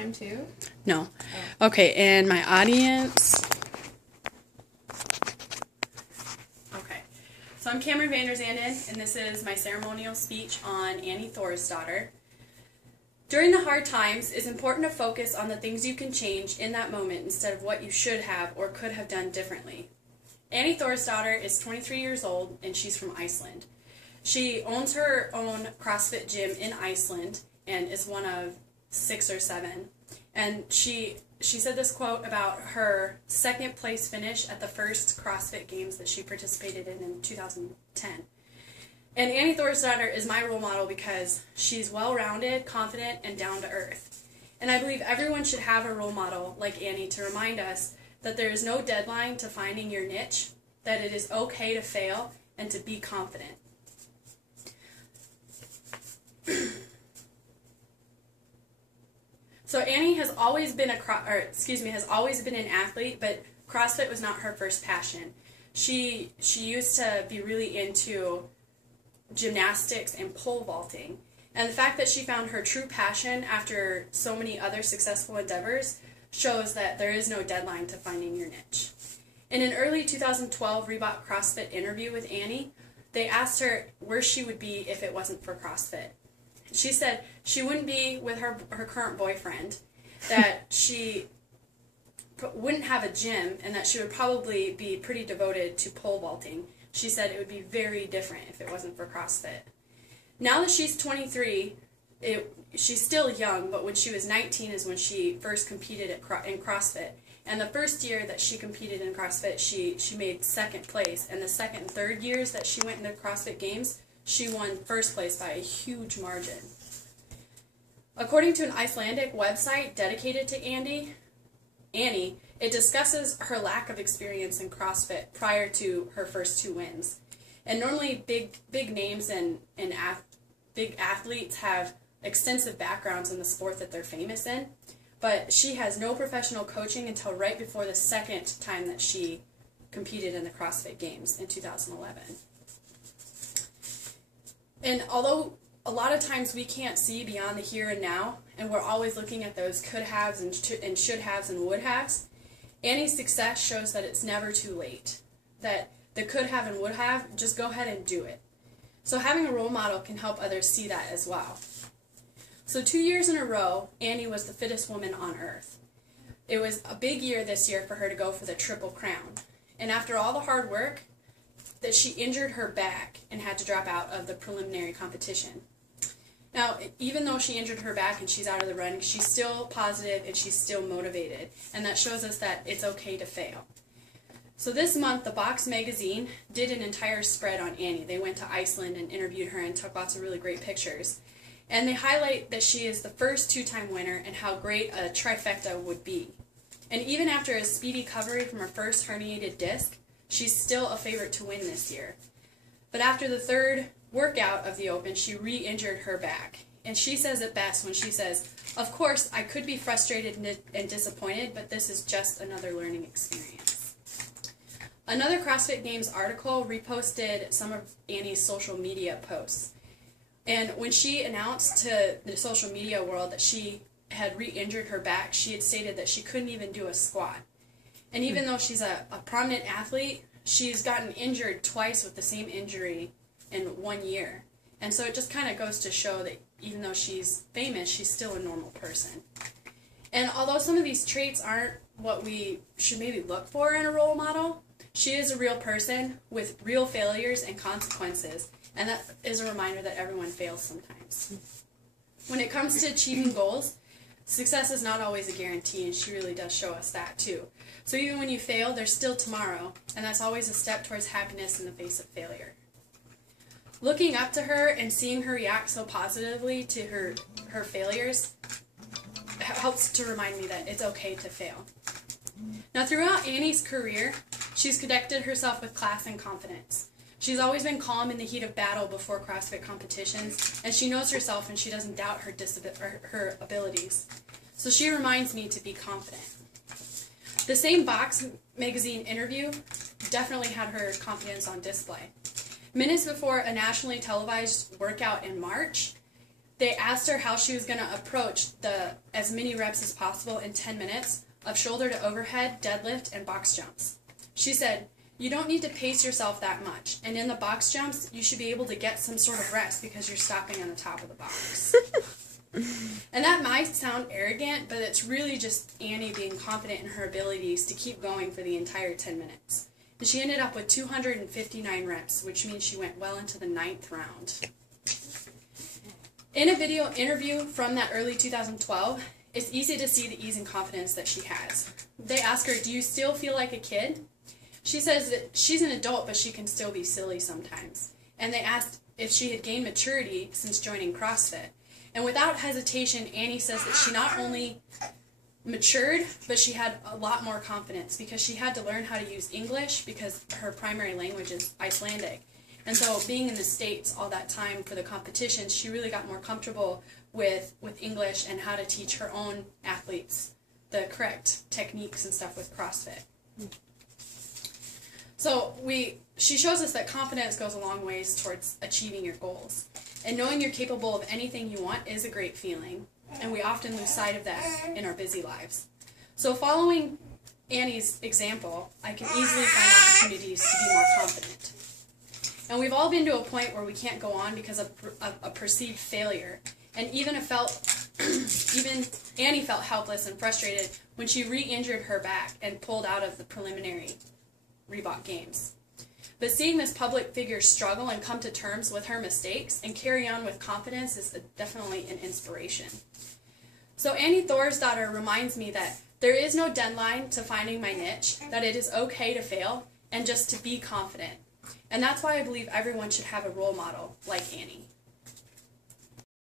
time too? No. Okay, and my audience. Okay, so I'm Cameron Vander Zanden, and this is my ceremonial speech on Annie Thorisdottir. During the hard times, it's important to focus on the things you can change in that moment instead of what you should have or could have done differently. Annie Thorisdottir is 23 years old, and she's from Iceland. She owns her own CrossFit gym in Iceland and is one of 6 or 7. And she said this quote about her second place finish at the first CrossFit Games that she participated in 2010. And Annie Thorisdottir is my role model because she's well-rounded, confident, and down to earth. And I believe everyone should have a role model like Annie to remind us that there is no deadline to finding your niche, that it is okay to fail, and to be confident. So Annie has always been has always been an athlete, but CrossFit was not her first passion. She used to be really into gymnastics and pole vaulting. And the fact that she found her true passion after so many other successful endeavors shows that there is no deadline to finding your niche. In an early 2012 Reebok CrossFit interview with Annie, they asked her where she would be if it wasn't for CrossFit. She said she wouldn't be with her current boyfriend, that she wouldn't have a gym, and that she would probably be pretty devoted to pole vaulting. She said it would be very different if it wasn't for CrossFit. Now that she's 23, she's still young, but when she was 19 is when she first competed in CrossFit. And the first year that she competed in CrossFit, she made second place. And the second and third years that she went in the CrossFit Games, she won first place by a huge margin. According to an Icelandic website dedicated to Annie, it discusses her lack of experience in CrossFit prior to her first 2 wins. And normally big names and big athletes have extensive backgrounds in the sport that they're famous in, but she has no professional coaching until right before the second time that she competed in the CrossFit Games in 2011. And although a lot of times we can't see beyond the here and now, and we're always looking at those could-haves and should-haves and would-haves, Annie's success shows that it's never too late. That the could-have and would-have, just go ahead and do it. So having a role model can help others see that as well. So 2 years in a row, Annie was the fittest woman on earth. It was a big year this year for her to go for the Triple Crown. And after all the hard work, that she injured her back and had to drop out of the preliminary competition. Now, even though she injured her back and she's out of the running, she's still positive and she's still motivated. And that shows us that it's okay to fail. So this month, the Box magazine did an entire spread on Annie. They went to Iceland and interviewed her and took lots of really great pictures. And they highlight that she is the first 2-time winner and how great a trifecta would be. And even after a speedy recovery from her first herniated disc, she's still a favorite to win this year. But after the third workout of the Open, she re-injured her back. And she says it best when she says, "Of course, I could be frustrated and disappointed, but this is just another learning experience." Another CrossFit Games article reposted some of Annie's social media posts. And when she announced to the social media world that she had re-injured her back, she had stated that she couldn't even do a squat. And even though she's a prominent athlete, she's gotten injured twice with the same injury in 1 year. And so it just kind of goes to show that even though she's famous, she's still a normal person. And although some of these traits aren't what we should maybe look for in a role model, she is a real person with real failures and consequences. And that is a reminder that everyone fails sometimes. When it comes to achieving goals, success is not always a guarantee, and she really does show us that too. So even when you fail, there's still tomorrow, and that's always a step towards happiness in the face of failure. Looking up to her and seeing her react so positively to her failures helps to remind me that it's okay to fail. Now, throughout Annie's career, she's connected herself with class and confidence. She's always been calm in the heat of battle before CrossFit competitions, and she knows herself and she doesn't doubt her abilities. So she reminds me to be confident. The same Box magazine interview definitely had her confidence on display. Minutes before a nationally televised workout in March, They asked her how she was going to approach as many reps as possible in 10 minutes of shoulder to overhead, deadlift, and box jumps. She said, "You don't need to pace yourself that much, and in the box jumps, you should be able to get some sort of rest because you're stopping on the top of the box." And that might sound arrogant, but it's really just Annie being confident in her abilities to keep going for the entire 10 minutes. And she ended up with 259 reps, which means she went well into the 9th round. In a video interview from that early 2012, it's easy to see the ease and confidence that she has. They ask her, "Do you still feel like a kid?" She says that she's an adult, but she can still be silly sometimes. And they asked if she had gained maturity since joining CrossFit. And without hesitation, Annie says that she not only matured, but she had a lot more confidence because she had to learn how to use English because her primary language is Icelandic. And so being in the States all that time for the competitions, she really got more comfortable with English and how to teach her own athletes the correct techniques and stuff with CrossFit. So she shows us that confidence goes a long ways towards achieving your goals. And knowing you're capable of anything you want is a great feeling, and we often lose sight of that in our busy lives. So following Annie's example, I can easily find opportunities to be more confident. And we've all been to a point where we can't go on because of a perceived failure. And even Annie felt helpless and frustrated when she re-injured her back and pulled out of the preliminary Reebok Games. But seeing this public figure struggle and come to terms with her mistakes and carry on with confidence is definitely an inspiration. So Annie Thorisdottir reminds me that there is no deadline to finding my niche, that it is okay to fail and just to be confident. And that's why I believe everyone should have a role model like Annie.